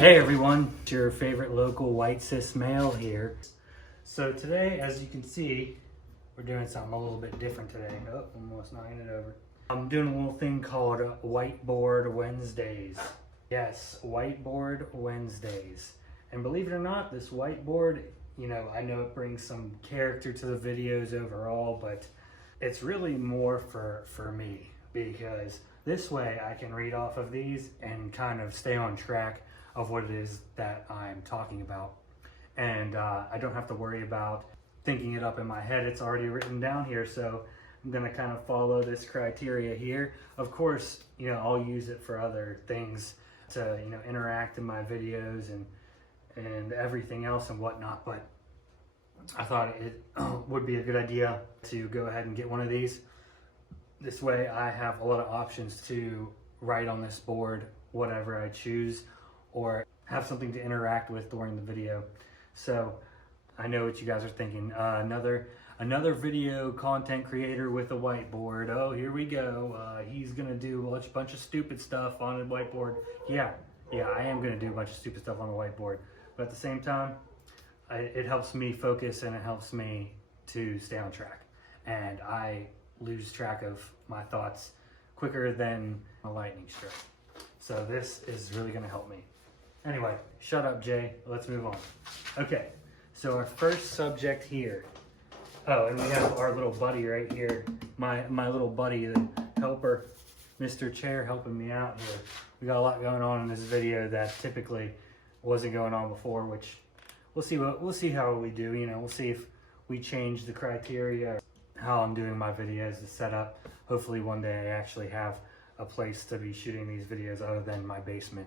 Hey everyone, it's your favorite local white cis male here. So today, as you can see, we're doing something a little bit different today. Oh, almost knocking it over. I'm doing a little thing called Whiteboard Wednesdays. Yes, Whiteboard Wednesdays. And believe it or not, this whiteboard, I know it brings some character to the videos overall, but it's really more for me, because this way I can read off of these and kind of stay on track of what it is that I'm talking about. And I don't have to worry about thinking it up in my head. It's already written down here, so I'm gonna kind of follow this criteria here. Of course, I'll use it for other things to, interact in my videos and everything else and whatnot, but I thought it would be a good idea to go ahead and get one of these. This way I have a lot of options to write on this board whatever I choose, or have something to interact with during the video. So I know what you guys are thinking. Another video content creator with a whiteboard. Oh, here we go. He's gonna do a bunch of stupid stuff on a whiteboard. Yeah, I am gonna do a bunch of stupid stuff on a whiteboard. But at the same time, it helps me focus and it helps me to stay on track. And I lose track of my thoughts quicker than a lightning strike. So this is really gonna help me. Anyway, shut up, Jay. Let's move on. Okay, so our first subject here. Oh, and we have our little buddy right here. My little buddy, the helper, Mr. Chair, helping me out here. We got a lot going on in this video that typically wasn't going on before, which we'll see how we do. We'll see if we change the criteria, how I'm doing my videos, the setup. Hopefully one day I actually have a place to be shooting these videos other than my basement,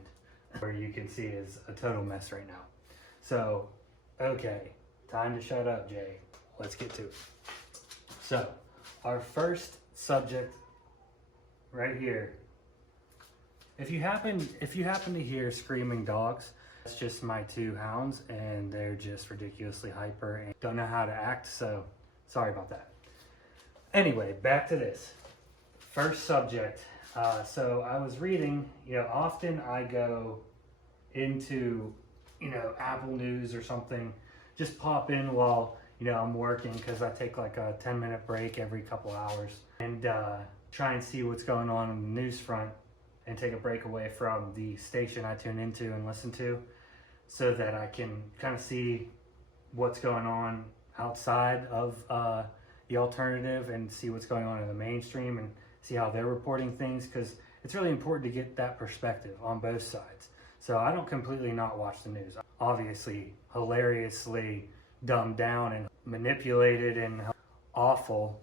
where you can see is a total mess right now. So, okay, time to shut up, Jay. Let's get to it. So, our first subject right here. If you happen to hear screaming dogs, it's just my two hounds, and they're just ridiculously hyper and don't know how to act, so sorry about that. Anyway, back to this. First subject. So I was reading, often I go into, Apple News or something, just pop in while, I'm working, because I take like a 10-minute break every couple hours, and try and see what's going on in the news front and take a break away from the station I tune into and listen to, so that I can kind of see what's going on outside of the alternative and see what's going on in the mainstream and see how they're reporting things, because it's really important to get that perspective on both sides. So I don't completely not watch the news. Obviously, hilariously dumbed down and manipulated and awful.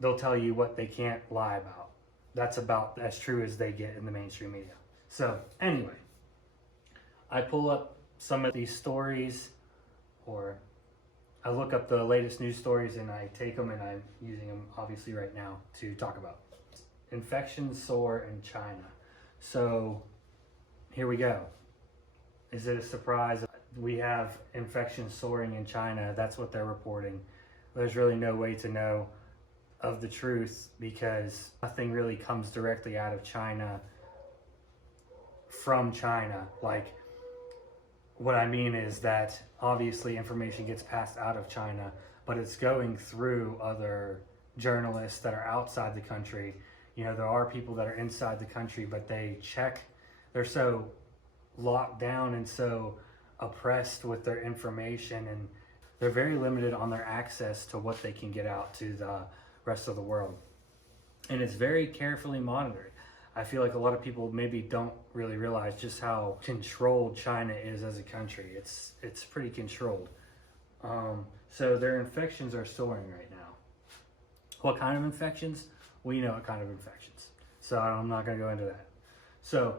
They'll tell you what they can't lie about. That's about as true as they get in the mainstream media. So anyway, I pull up some of these stories, or I look up the latest news stories and I take them, and I'm using them obviously right now to talk about. Infections soar in China. So here we go. Is it a surprise? We have infections soaring in China. That's what they're reporting. There's really no way to know of the truth, because nothing really comes directly out of China from China. Like, what I mean is that obviously information gets passed out of China, but it's going through other journalists that are outside the country. There are people that are inside the country, but they're so locked down and so oppressed with their information, and they're very limited on their access to what they can get out to the rest of the world. And it's very carefully monitored. I feel like a lot of people maybe don't really realize just how controlled China is as a country. It's pretty controlled. So their infections are soaring right now. What kind of infections? Well, you know what kind of infections. So I'm not going to go into that. So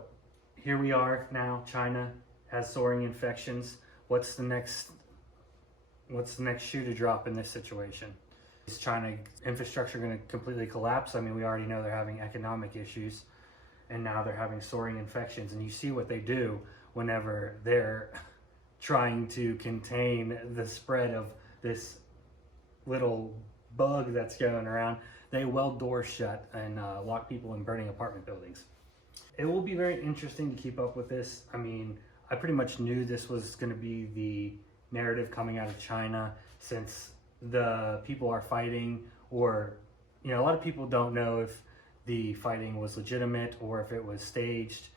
here we are now. China has soaring infections. What's the next shoe to drop in this situation? Is China infrastructure going to completely collapse? I mean, we already know they're having economic issues, and now they're having soaring infections. And you see what they do whenever they're trying to contain the spread of this little bug that's going around. They weld doors shut and lock people in burning apartment buildings. It will be very interesting to keep up with this. I mean, I pretty much knew this was going to be the narrative coming out of China, since the people are fighting, or a lot of people don't know if the fighting was legitimate or if it was staged.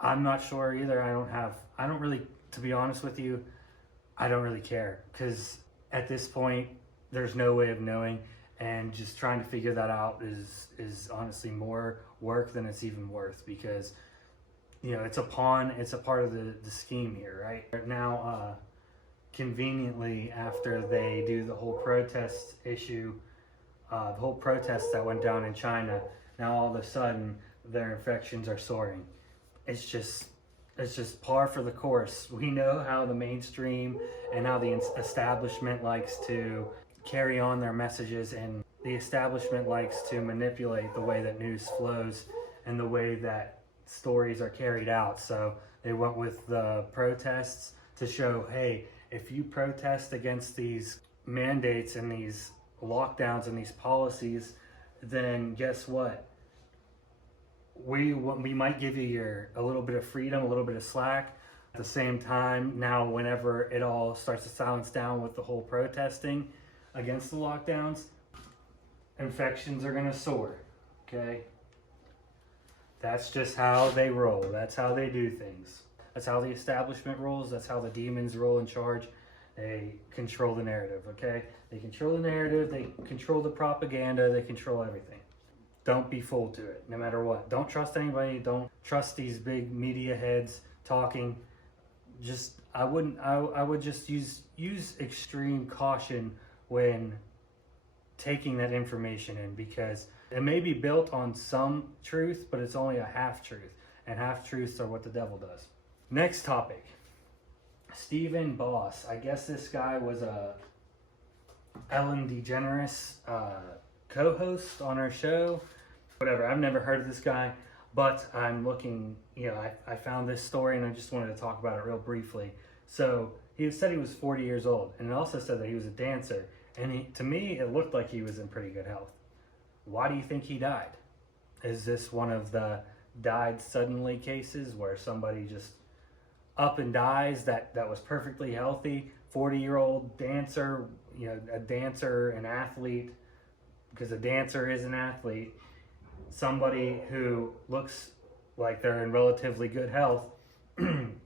I'm not sure either. I don't really, to be honest with you, I don't really care, because at this point there's no way of knowing, and just trying to figure that out is honestly more work than it's even worth, because it's a pawn, it's a part of the scheme here, right? Now, conveniently, after they do the whole protest issue, the whole protest that went down in China, now all of a sudden their infections are soaring. It's just par for the course. We know how the mainstream and how the establishment likes to carry on their messages, and the establishment likes to manipulate the way that news flows and the way that stories are carried out. So they went with the protests to show, hey, if you protest against these mandates and these lockdowns and these policies, then guess what? We might give you a little bit of freedom, a little bit of slack. At the same time, now whenever it all starts to silence down with the whole protesting against the lockdowns, infections are going to soar, okay? That's just how they roll. That's how they do things. That's how the establishment rolls. That's how the demons roll in charge. They control the narrative, okay? They control the narrative. They control the propaganda. They control everything. Don't be fooled to it, no matter what. Don't trust anybody. Don't trust these big media heads talking. I would just use extreme caution when taking that information in, because it may be built on some truth, but it's only a half truth, and half truths are what the devil does. Next topic, Stephen Boss. I guess this guy was a Ellen DeGeneres co-host on our show. Whatever, I've never heard of this guy, but I'm looking, I found this story and I just wanted to talk about it real briefly. So he said he was 40 years old, and it also said that he was a dancer, and to me it looked like he was in pretty good health. Why do you think he died? Is this one of the died suddenly cases where somebody just up and dies that was perfectly healthy? 40-year-old dancer, a dancer, an athlete, because a dancer is an athlete, somebody who looks like they're in relatively good health,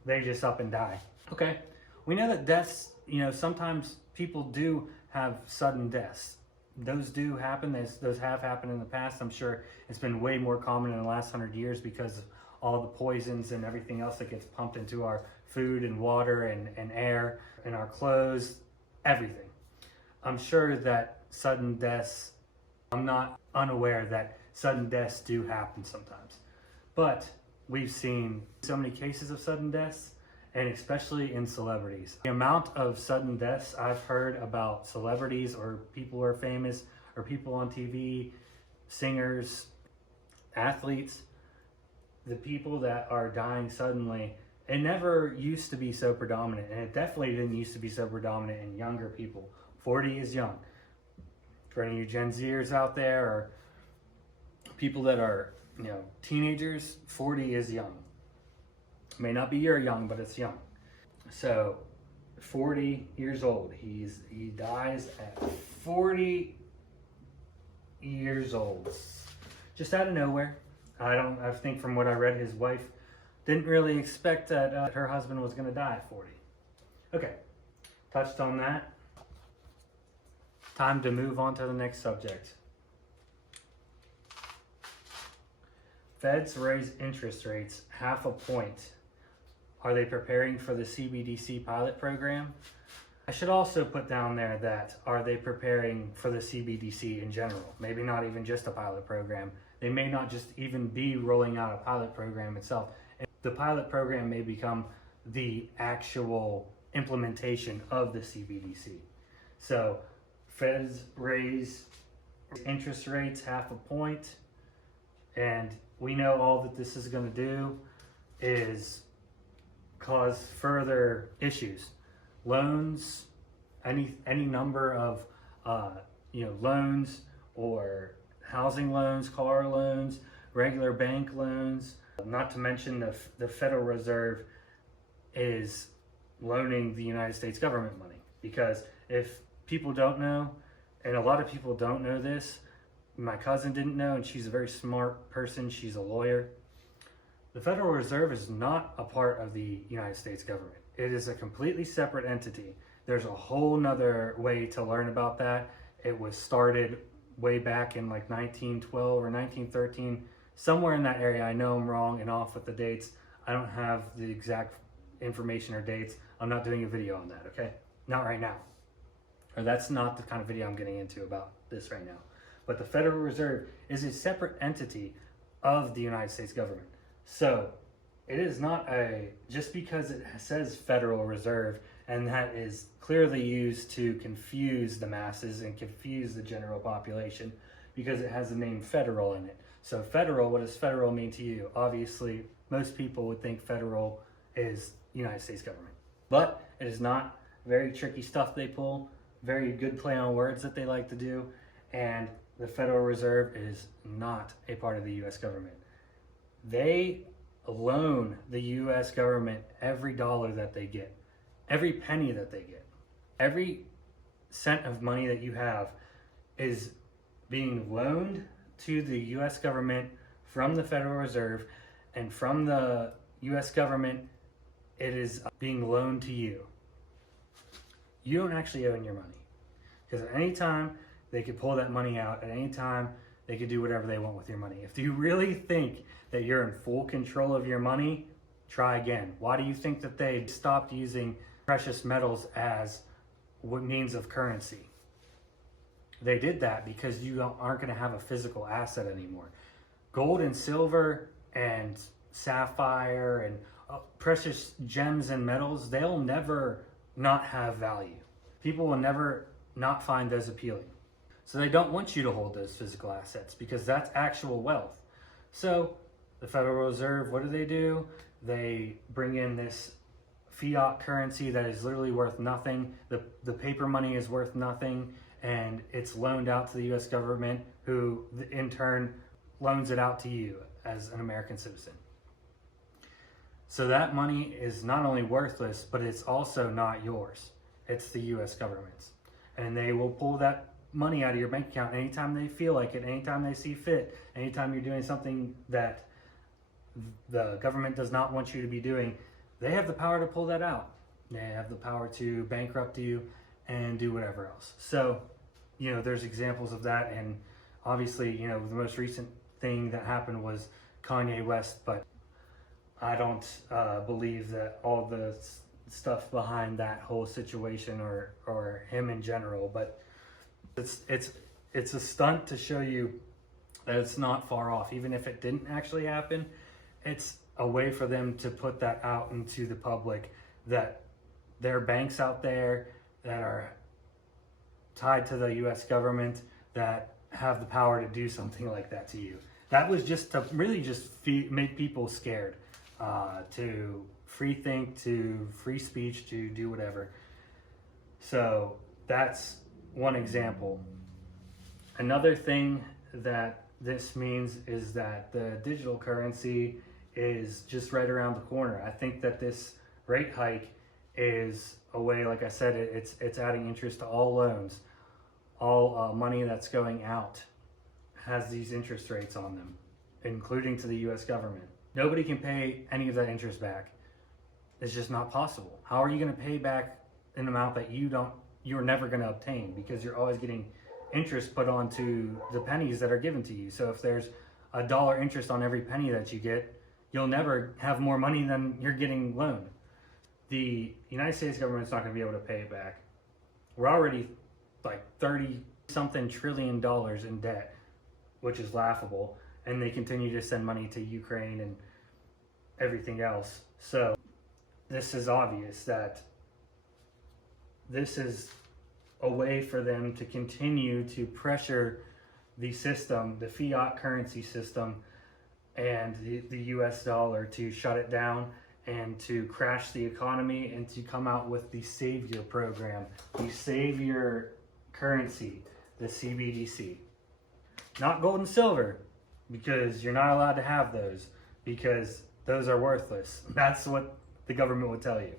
they just up and die. Okay, we know that deaths, sometimes people do have sudden deaths. Those do happen. Those have happened in the past. I'm sure it's been way more common in the last 100 years because of all the poisons and everything else that gets pumped into our food and water and air and our clothes, everything. I'm sure that sudden deaths, I'm not unaware that sudden deaths do happen sometimes. But we've seen so many cases of sudden deaths, and especially in celebrities. The amount of sudden deaths I've heard about celebrities or people who are famous or people on TV, singers, athletes, the people that are dying suddenly, it never used to be so predominant, and it definitely didn't used to be so predominant in younger people. 40 is young. For any of you Gen Zers out there, or people that are, teenagers, 40 is young. May not be your young, but it's young. So 40 years old. He dies at 40 years old. Just out of nowhere. I think from what I read, his wife didn't really expect that her husband was going to die at 40. Okay, touched on that. Time to move on to the next subject. Feds raise interest rates 0.5 point. Are they preparing for the CBDC pilot program? I should also put down there that, are they preparing for the CBDC in general? Maybe not even just a pilot program. They may not just even be rolling out a pilot program itself. The pilot program may become the actual implementation of the CBDC. So Feds raise interest rates 0.5 point, and we know all that this is going to do is cause further issues. Loans, any number of loans, or housing loans, car loans, regular bank loans, not to mention the Federal Reserve is loaning the United States government money. Because if people don't know, and a lot of people don't know this, my cousin didn't know, and she's a very smart person, she's a lawyer. The Federal Reserve is not a part of the United States government. It is a completely separate entity. There's a whole nother way to learn about that. It was started way back in like 1912 or 1913, somewhere in that area. I know I'm wrong and off with the dates. I don't have the exact information or dates. I'm not doing a video on that, okay? Not right now. Or that's not the kind of video I'm getting into about this right now. But the Federal Reserve is a separate entity of the United States government. So it is not just because it says Federal Reserve, and that is clearly used to confuse the masses and confuse the general population because it has the name federal in it. So federal, what does federal mean to you? Obviously, most people would think federal is United States government. But it is not. Very tricky stuff they pull, very good play on words that they like to do, and the Federal Reserve is not a part of the U.S. government. They loan the U.S. government every dollar that they get, every penny that they get. Every cent of money that you have is being loaned to the U.S. government from the Federal Reserve, and from the U.S. government, it is being loaned to you. You don't actually own your money, because at any time they could pull that money out. At any time they could do whatever they want with your money. If you really think that you're in full control of your money, try again. Why do you think that they stopped using precious metals as what means of currency? They did that because you aren't going to have a physical asset anymore. Gold and silver and sapphire and precious gems and metals, they'll never not have value. People will never not find those appealing. So they don't want you to hold those physical assets because that's actual wealth. So the Federal Reserve, what do? They bring in this fiat currency that is literally worth nothing. The paper money is worth nothing, and it's loaned out to the US government, who in turn loans it out to you as an American citizen. So that money is not only worthless, but it's also not yours. It's the US government's. And they will pull that money out of your bank account anytime they feel like it, anytime they see fit, anytime you're doing something that the government does not want you to be doing. They have the power to pull that out. They have the power to bankrupt you and do whatever else. So, there's examples of that. And obviously, the most recent thing that happened was Kanye West, but I don't believe that all the stuff behind that whole situation or him in general, but it's a stunt to show you that it's not far off. Even if it didn't actually happen, it's a way for them to put that out into the public, that there are banks out there that are tied to the US government that have the power to do something like that to you. That was just to really just make people scared, to free think, to free speech, to do whatever. So that's one example. Another thing that this means is that the digital currency is just right around the corner. I think that this rate hike is a way, like I said, it's adding interest to all loans. All money that's going out has these interest rates on them, including to the US government. Nobody can pay any of that interest back. It's just not possible. How are you going to pay back an amount that you're never going to obtain, because you're always getting interest put onto the pennies that are given to you? So if there's $1 interest on every penny that you get, you'll never have more money than you're getting loaned. The United States government's not going to be able to pay it back. We're already like 30-something trillion dollars in debt, which is laughable. And they continue to send money to Ukraine and everything else. So this is obvious that this is a way for them to continue to pressure the system, the fiat currency system, and the US dollar, to shut it down and to crash the economy, and to come out with the savior program, the savior currency, the CBDC. Not gold and silver, because you're not allowed to have those, because those are worthless. That's what the government would tell you.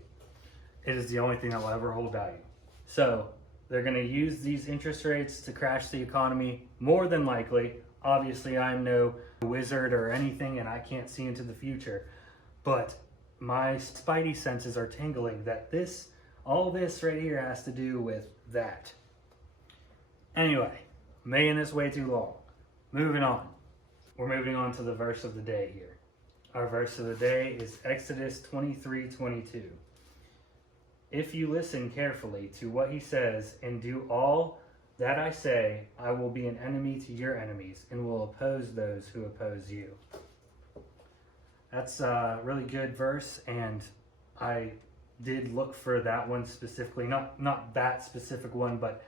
It is the only thing that will ever hold value. So they're going to use these interest rates to crash the economy more than likely. Obviously, I'm no wizard or anything, and I can't see into the future. But my spidey senses are tingling that all this right here has to do with that. Anyway, making this way too long. Moving on. We're moving on to the verse of the day here. Our verse of the day is Exodus 23:22. If you listen carefully to what he says and do all that I say, I will be an enemy to your enemies and will oppose those who oppose you. That's a really good verse, and I did look for that one specifically. Not that specific one, but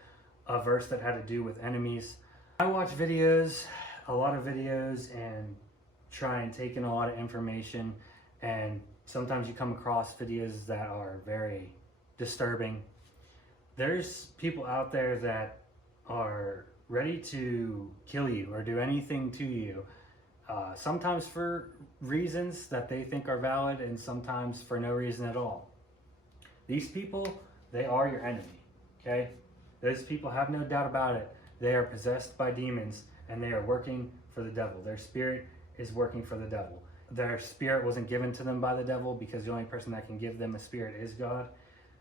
a verse that had to do with enemies. I watch videos, a lot of videos, and try and take in a lot of information, and sometimes you come across videos that are very disturbing. There's people out there that are ready to kill you or do anything to you, sometimes for reasons that they think are valid and sometimes for no reason at all. These people, they are your enemy, okay? Those people, have no doubt about it, they are possessed by demons and they are working for the devil. Their spirit is working for the devil. Their spirit wasn't given to them by the devil, because the only person that can give them a spirit is God.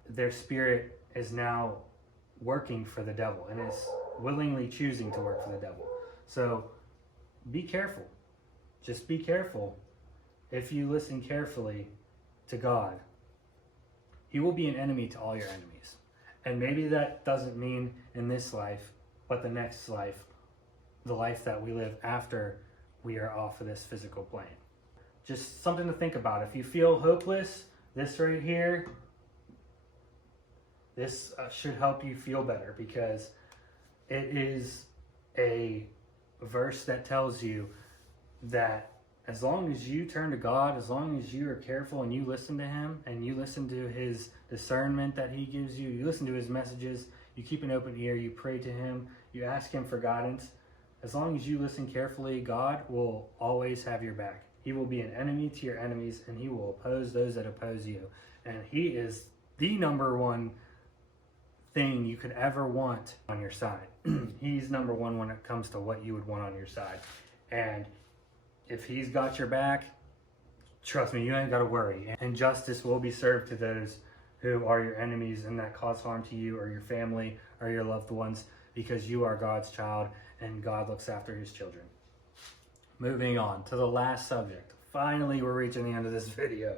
Their spirit is now working for the devil and is willingly choosing to work for the devil. So be careful. Just be careful. If you listen carefully to God, he will be an enemy to all your enemies. And maybe that doesn't mean in this life, but the next life, the life that we live after we are off of this physical plane. Just something to think about. If you feel hopeless, this right here, this should help you feel better, because it is a verse that tells you that as long as you turn to God, as long as you are careful and you listen to him and you listen to his discernment that he gives you, you listen to his messages, you keep an open ear, you pray to him, you ask him for guidance, as long as you listen carefully, God will always have your back. He will be an enemy to your enemies, and he will oppose those that oppose you. And he is the number one thing you could ever want on your side. He's number one when it comes to what you would want on your side. And if he's got your back, trust me, you ain't got to worry. And justice will be served to those who are your enemies and that cause harm to you or your family or your loved ones, because you are God's child and God looks after his children. Moving on to the last subject. Finally, we're reaching the end of this video.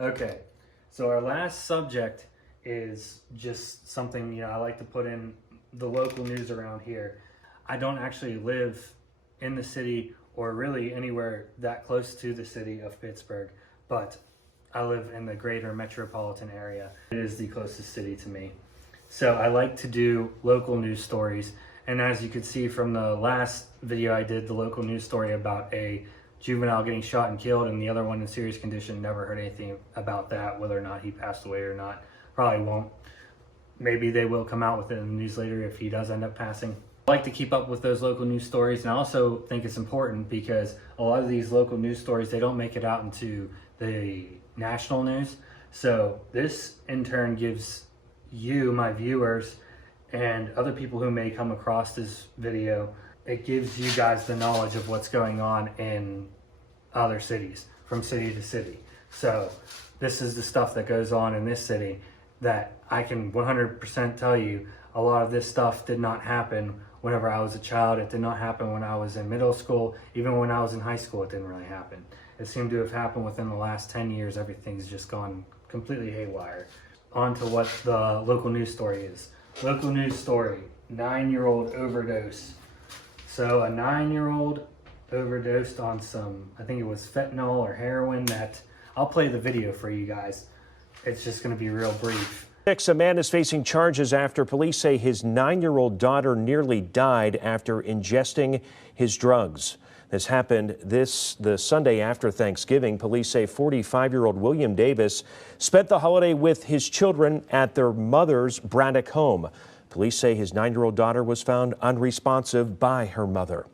Okay, so our last subject is just something, I like to put in the local news around here. I don't actually live in the city or really anywhere that close to the city of Pittsburgh, but I live in the greater metropolitan area. It is the closest city to me. So I like to do local news stories. And as you could see from the last video I did, the local news story about a juvenile getting shot and killed and the other one in serious condition, never heard anything about that, whether or not he passed away or not. Probably won't. Maybe they will come out with it in the news later if he does end up passing. I like to keep up with those local news stories, and I also think it's important because a lot of these local news stories, they don't make it out into the national news. So this in turn gives you, my viewers, and other people who may come across this video, it gives you guys the knowledge of what's going on in other cities, from city to city. So this is the stuff that goes on in this city that I can 100% tell you a lot of this stuff did not happen whenever I was a child. It did not happen when I was in middle school. Even when I was in high school, it didn't really happen. It seemed to have happened within the last 10 years. Everything's just gone completely haywire. On to what the local news story is. Local news story, 9-year-old overdose. So a 9-year-old overdosed on some, I think it was fentanyl or heroin. That I'll play the video for you guys. It's just going to be real brief. A man is facing charges after police say his 9-year-old daughter nearly died after ingesting his drugs. This happened the Sunday after Thanksgiving. Police say 45-year-old William Davis spent the holiday with his children at their mother's Braddock home. Police say his 9-year-old daughter was found unresponsive by her mother.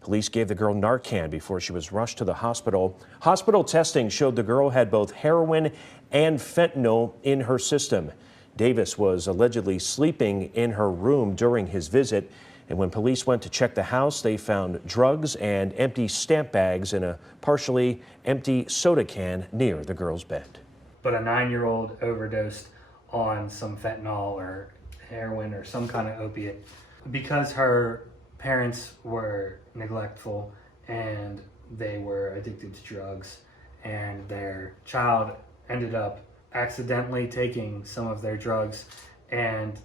Police gave the girl Narcan before she was rushed to the hospital. Hospital testing showed the girl had both heroin and fentanyl in her system. Davis was allegedly sleeping in her room during his visit, and when police went to check the house, they found drugs and empty stamp bags in a partially empty soda can near the girl's bed. But a 9-year-old overdosed on some fentanyl or heroin or some kind of opiate because her parents were neglectful and they were addicted to drugs, and their child ended up accidentally taking some of their drugs and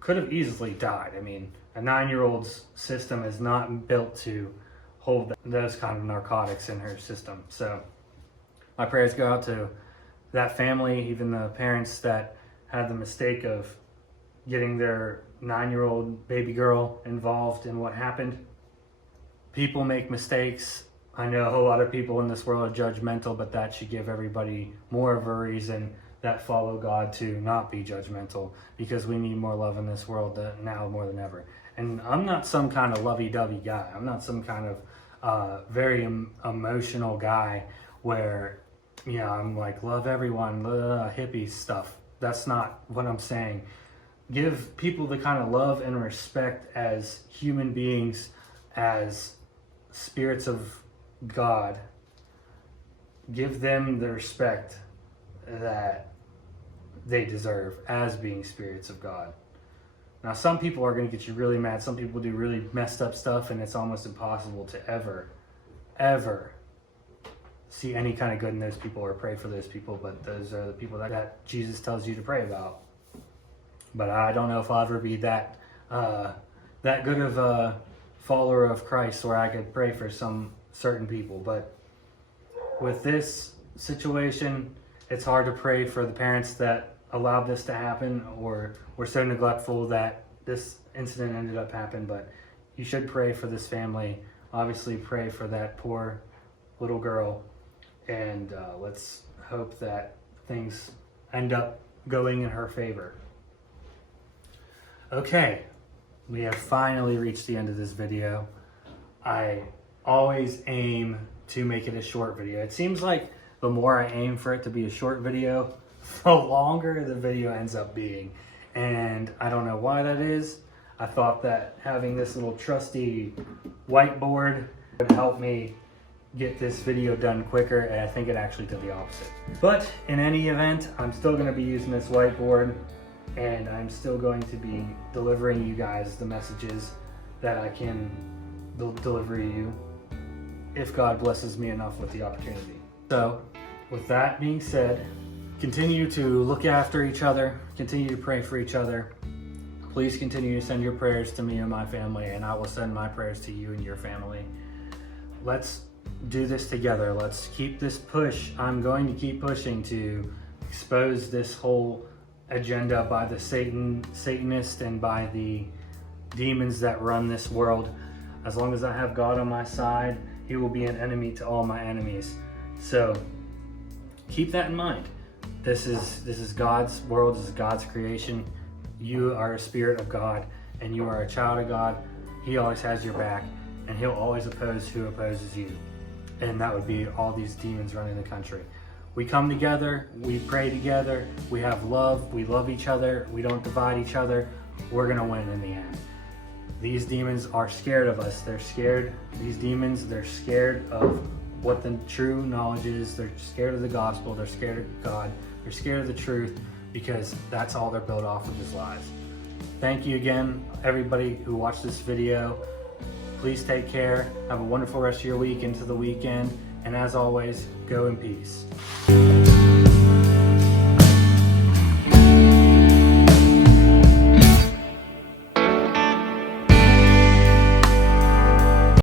could have easily died. I mean, a 9-year-old's system is not built to hold those kind of narcotics in her system. So my prayers go out to that family, even the parents that had the mistake of getting their 9-year-old baby girl involved in what happened. People make mistakes. I know a lot of people in this world are judgmental, but that should give everybody more of a reason that follow God to not be judgmental, because we need more love in this world now more than ever. And I'm not some kind of lovey-dovey guy. I'm not some kind of very emotional guy where, you know, I'm like, love everyone, hippie stuff. That's not what I'm saying. Give people the kind of love and respect as human beings, as spirits of God. Give them the respect that they deserve as being spirits of God. Now, some people are going to get you really mad. Some people do really messed up stuff, and it's almost impossible to ever see any kind of good in those people or pray for those people. But those are the people that Jesus tells you to pray about. But I don't know if I'll ever be that good of a follower of Christ where I could pray for some certain people. But with this situation, it's hard to pray for the parents that allowed this to happen or were so neglectful that this incident ended up happening. But you should pray for this family. Obviously pray for that poor little girl, and let's hope that things end up going in her favor. Okay, we have finally reached the end of this video. I always aim to make it a short video. It seems like the more I aim for it to be a short video, the longer the video ends up being. And I don't know why that is. I thought that having this little trusty whiteboard would help me get this video done quicker, and I think it actually did the opposite. But in any event, I'm still going to be using this whiteboard, and I'm still going to be delivering you guys the messages that I can deliver you if God blesses me enough with the opportunity. So with that being said, continue to look after each other, continue to pray for each other. Please continue to send your prayers to me and my family, and I will send my prayers to you and your family. Let's do this together. Let's keep this push. I'm going to keep pushing to expose this whole agenda by the Satanist and by the demons that run this world. As long as I have God on my side, he will be an enemy to all my enemies. So keep that in mind. This is God's world. This is God's creation. You are a spirit of God, and you are a child of God. He always has your back, and he'll always oppose who opposes you. And that would be all these demons running the country. We come together, we pray together, we have love, we love each other, we don't divide each other. We're gonna win in the end. These demons are scared of us. They're scared. These demons, they're scared of what the true knowledge is. They're scared of the gospel. They're scared of God. They're scared of the truth, because that's all they're built off of, is lies. Thank you again, everybody who watched this video. Please take care. Have a wonderful rest of your week into the weekend. And as always, go in peace.